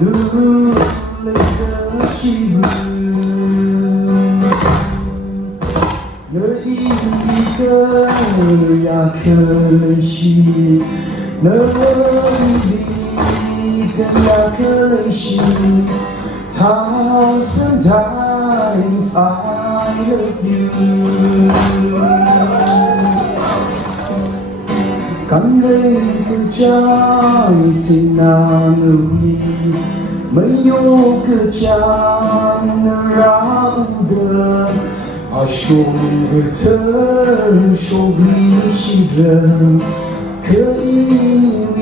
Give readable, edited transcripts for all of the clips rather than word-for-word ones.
路了的气味，那一个呀可能是，那一个呀可能是。Sometimes I love you， 感人不讲在哪里，没有个讲能让的，说个特手比西人，可以令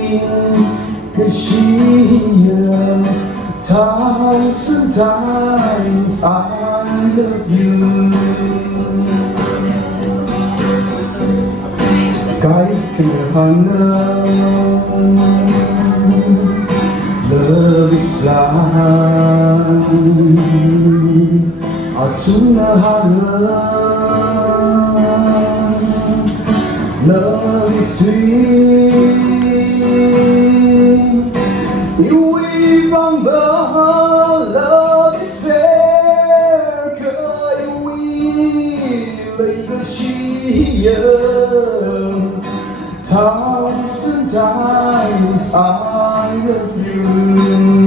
个西人。Sometimes I love you， 该可能 Love is life， Love is sweet， 因为放的。Love is fair， 可以为了一个信仰。Sometimes I love you。